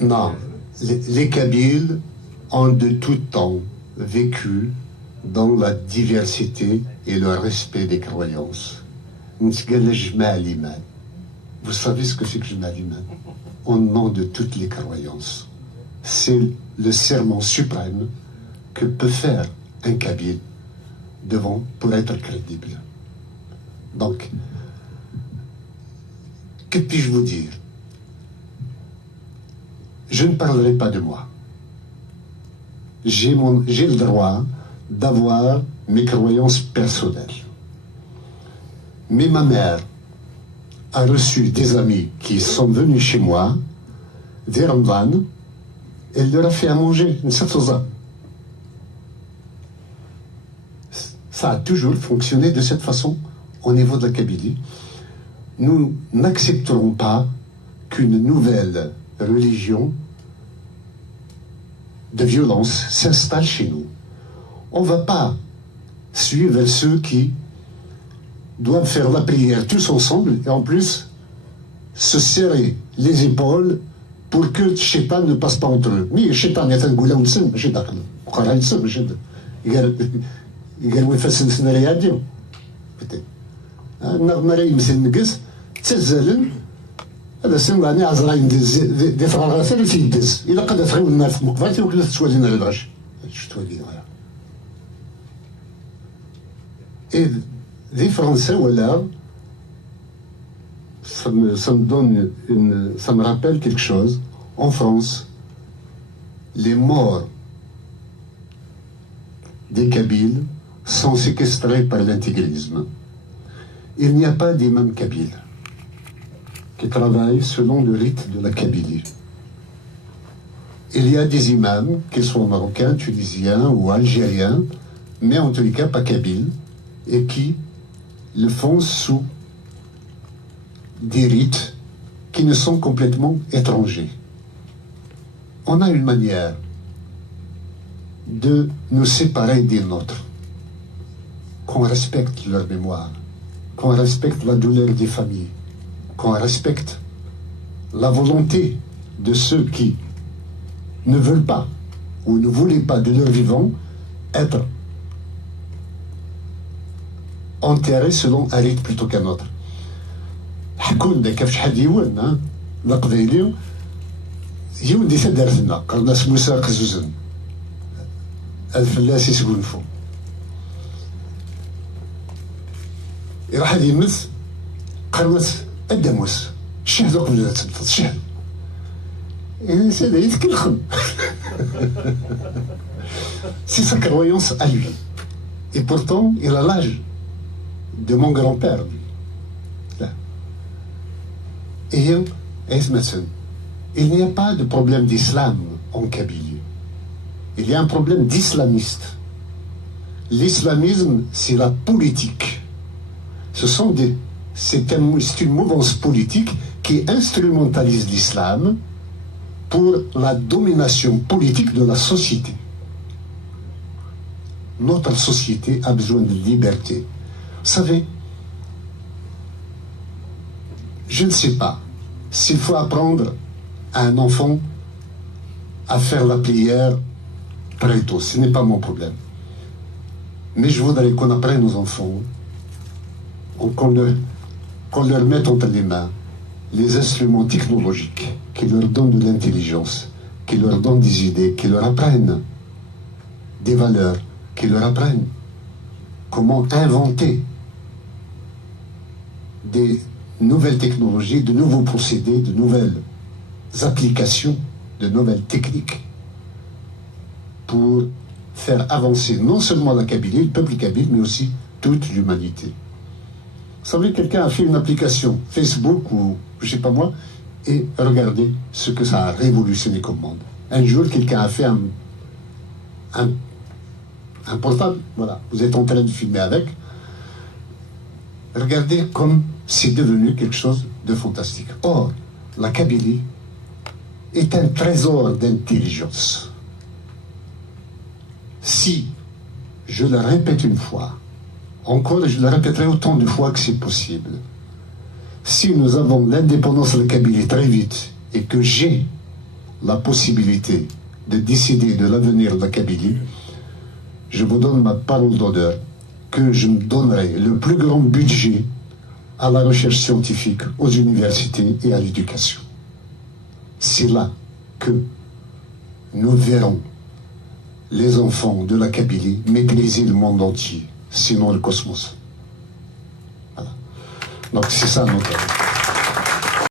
Non, les Kabyles ont de tout temps vécu dans la diversité et le respect des croyances. Vous savez ce que c'est que Jma l'Iman? Au nom de toutes les croyances. C'est le serment suprême que peut faire un Kabyle devant pour être crédible. Donc, que puis-je vous dire? Je ne parlerai pas de moi. J'ai le droit d'avoir mes croyances personnelles. Mais ma mère a reçu des amis qui sont venus chez moi, des Ramadan, elle leur a fait à manger une satouza. Ça a toujours fonctionné de cette façon au niveau de la Kabylie. Nous n'accepterons pas qu'une nouvelle religion de violence s'installe chez nous. On ne va pas suivre ceux qui doivent faire la prière tous ensemble et en plus se serrer les épaules pour que le shaitan ne passe pas entre eux. Mais le shaitan est un goulam de sem, je d'accord. Qara sem, je قالوا يفسد سنة رياديو النغمة لا يمثل نقص تزالن هذا سن يعني عزراين دي فراغات اللي تيدز إلا قد تغيب النار في مقبرتي وكذا تتوالينا على الغش تتوالينا إذ دي فرنسا ولا ça me rappelle quelque chose. En France, les morts des Kabyles sont séquestrés par l'intégrisme. Il n'y a pas d'imam kabyle qui travaillent selon le rite de la Kabylie. Il y a des imams, qu'ils soient marocains, tunisiens ou algériens, mais en tous les cas pas kabyles, et qui le font sous des rites qui ne sont complètement étrangers. On a une manière de nous séparer des nôtres, qu'on respecte leur mémoire, qu'on respecte la douleur des familles, qu'on respecte la volonté de ceux qui ne veulent pas ou ne voulaient pas de leur vivant être enterrés selon un rite plutôt qu'un autre. حكونا كيف شحال ديوان القبيلي يون دي دارتنا قالنا سموسا قزوزن الفلاس يسقونفو راح هذه يمث قالت الدموس شهدوا قبل لا تنفض شهد الانسان يتكلخن c'est sa croyance à lui et pourtant il a l'âge de mon grand-père. Et il n'y a pas de problème d'islam en Kabylie. Il y a un problème d'islamiste. L'islamisme, c'est la politique. C'est une mouvance politique qui instrumentalise l'islam pour la domination politique de la société. Notre société a besoin de liberté. Vous savez, je ne sais pas s'il faut apprendre à un enfant à faire la prière très tôt. Ce n'est pas mon problème. Mais je voudrais qu'on apprenne aux enfants, qu'on leur mette entre les mains les instruments technologiques qui leur donnent de l'intelligence, qui leur donnent des idées, qui leur apprennent des valeurs, qui leur apprennent comment inventer des nouvelles technologies, de nouveaux procédés, de nouvelles applications, de nouvelles techniques pour faire avancer non seulement la Kabylie, le peuple kabyle, mais aussi toute l'humanité. Vous savez, quelqu'un a fait une application Facebook ou je sais pas moi, et regardez ce que ça a révolutionné comme monde. Un jour, quelqu'un a fait un portable, voilà, vous êtes en train de filmer avec. Regardez comme c'est devenu quelque chose de fantastique. Or, la Kabylie est un trésor d'intelligence. Si, je le répète une fois, encore et je le répéterai autant de fois que c'est possible, si nous avons l'indépendance de la Kabylie très vite et que j'ai la possibilité de décider de l'avenir de la Kabylie, je vous donne ma parole d'honneur que je me donnerai le plus grand budget à la recherche scientifique, aux universités et à l'éducation. C'est là que nous verrons les enfants de la Kabylie maîtriser le monde entier, sinon le cosmos. Voilà. Donc c'est ça notre...